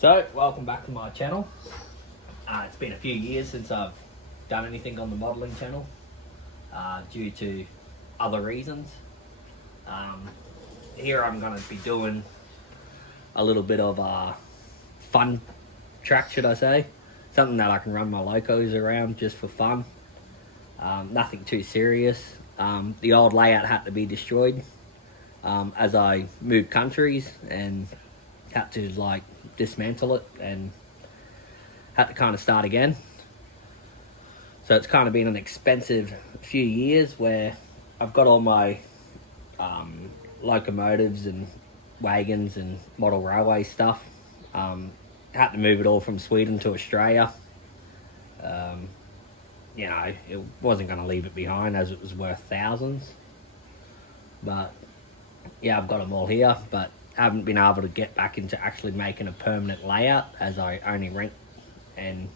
So, welcome back to my channel. It's been a few years since I've done anything on the modelling channel due to other reasons. Here I'm going to be doing a little bit of a fun track, should I say. Something that I can run my locos around just for fun. Nothing too serious. The old layout had to be destroyed as I moved countries and had to dismantle it and had to kind of start again. So it's kind of been an expensive few years where I've got all my locomotives and wagons and model railway stuff. Had to move it all from Sweden to Australia. It wasn't going to leave it behind as it was worth thousands. But yeah, I've got them all here, but haven't been able to get back into actually making a permanent layout as I only rent and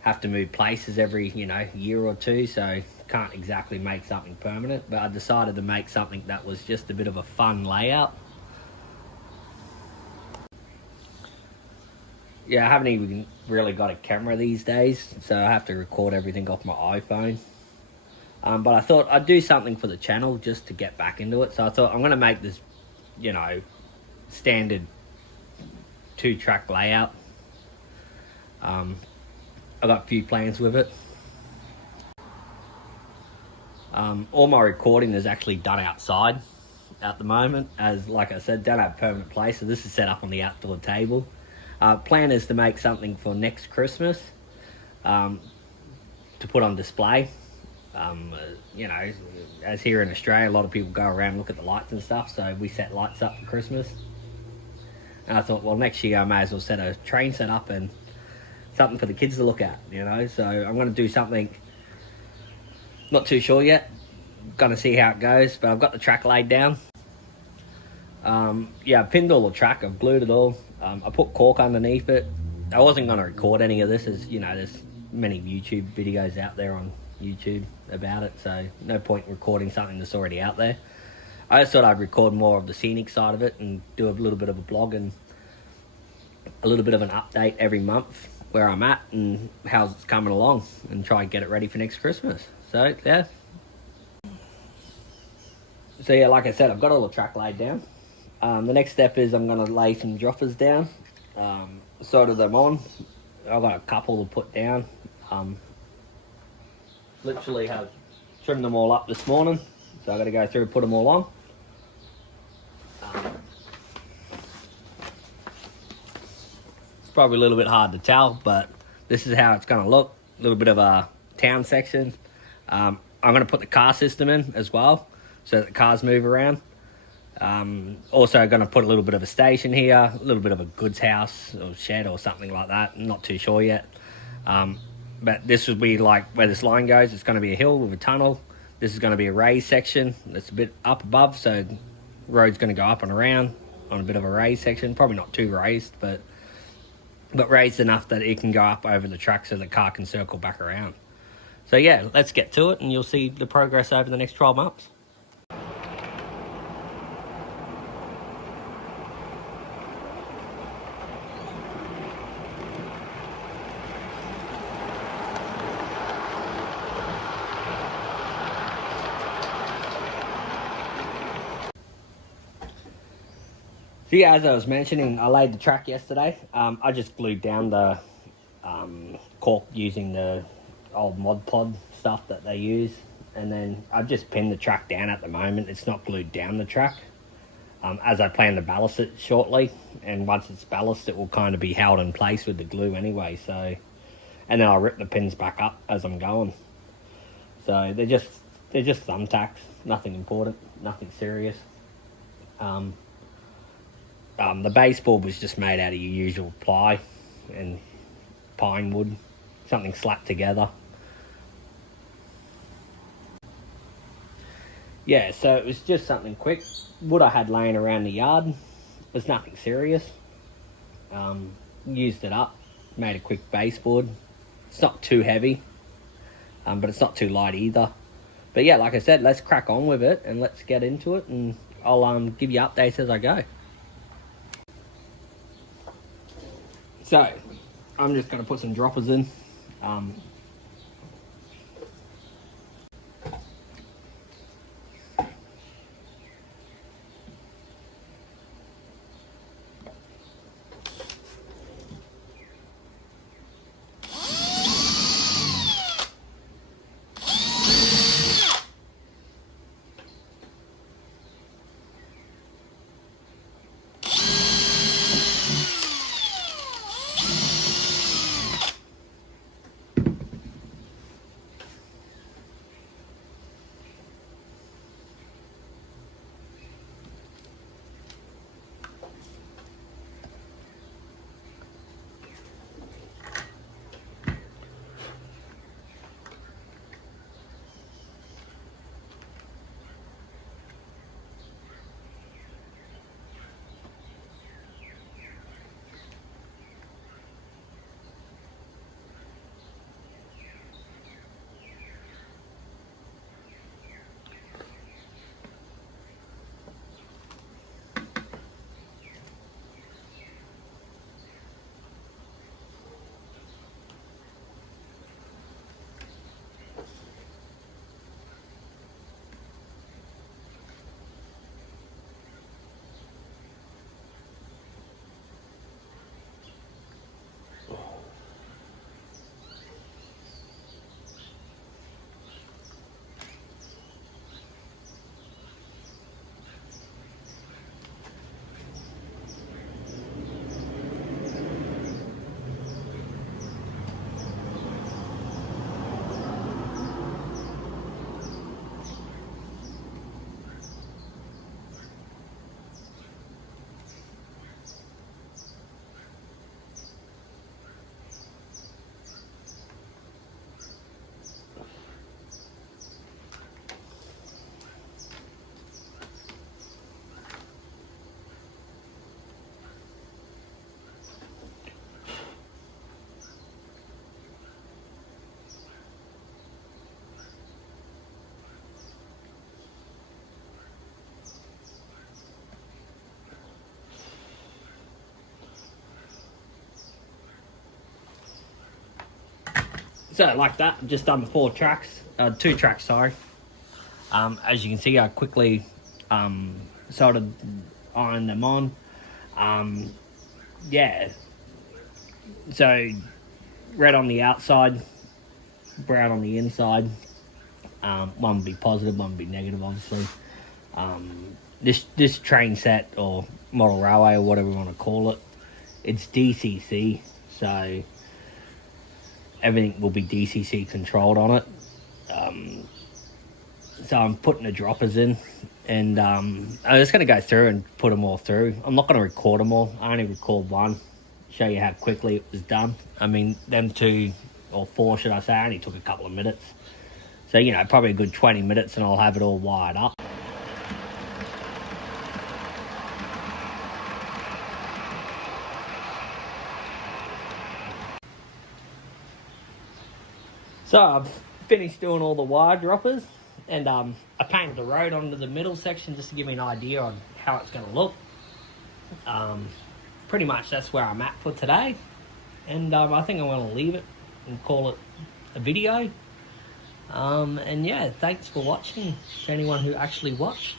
have to move places every year or two, so can't exactly make something permanent. But I decided to make something that was just a bit of a fun layout. Yeah, I haven't even really got a camera these days, so I have to record everything off my iPhone. But I thought I'd do something for the channel just to get back into it. So I thought I'm going to make this, standard 2-track layout. I got a few plans with it. All my recording is actually done outside at the moment, as like I said, don't have a permanent place, so this is set up on the outdoor table. Plan is to make something for next Christmas to put on display. As here in Australia, a lot of people go around and look at the lights and stuff, so we set lights up for Christmas. And I thought, well, next year I may as well set a train set up and something for the kids to look at, so I'm going to do something, not too sure yet, going to see how it goes, but I've got the track laid down. I pinned all the track, I've glued it all, I put cork underneath it. I wasn't going to record any of this, as there's many YouTube videos out there on YouTube about it, so no point recording something that's already out there. I just thought I'd record more of the scenic side of it and do a little bit of a blog and a little bit of an update every month where I'm at and how it's coming along, and try and get it ready for next Christmas. So yeah, like I said, I've got all the track laid down. The next step is I'm going to lay some droppers down, solder them on. I've got a couple to put down. Literally have trimmed them all up this morning, so I've got to go through and put them all on. It's probably a little bit hard to tell, but this is how it's going to look. A little bit of a town section. I'm going to put the car system in as well, so that the cars move around. Also going to put a little bit of a station here, a little bit of a goods house or shed or something like that. I'm not too sure yet. But this would be like where this line goes. It's going to be a hill with a tunnel. This is going to be a raised section that's a bit up above, so the road's going to go up and around on a bit of a raised section. Probably not too raised, but raised enough that it can go up over the track so the car can circle back around. So yeah, let's get to it and you'll see the progress over the next 12 months. So yeah, as I was mentioning, I laid the track yesterday. I just glued down the cork using the old Mod Pod stuff that they use. And then I've just pinned the track down at the moment. It's not glued down the track, as I plan to ballast it shortly. And once it's ballast, it will kind of be held in place with the glue anyway. So, and then I'll rip the pins back up as I'm going. So they're just thumbtacks, nothing important, nothing serious. The baseboard was just made out of your usual ply and pine wood, something slapped together. Yeah, so it was just something quick. Wood I had laying around the yard was nothing serious. Used it up, made a quick baseboard. It's not too heavy, but it's not too light either. But yeah, like I said, let's crack on with it and let's get into it, and I'll give you updates as I go. So I'm just going to put some droppers in. So like that, I've just done 2 tracks, sorry. As you can see, I quickly sort of ironed them on. Yeah, so red on the outside, brown on the inside. One would be positive, one would be negative, obviously. This train set or model railway or whatever you want to call it, it's DCC, so everything will be DCC controlled on it. So I'm putting the droppers in, and I'm just going to go through and put them all through. I'm not going to record them all. I only record one, show you how quickly it was done. I mean, them 2 or 4, should I say, only took a couple of minutes. So, you know, probably a good 20 minutes and I'll have it all wired up. So I've finished doing all the wire droppers, and I painted the road onto the middle section just to give me an idea on how it's going to look. Pretty much that's where I'm at for today, and I think I'm going to leave it and call it a video. And yeah, thanks for watching, to anyone who actually watched.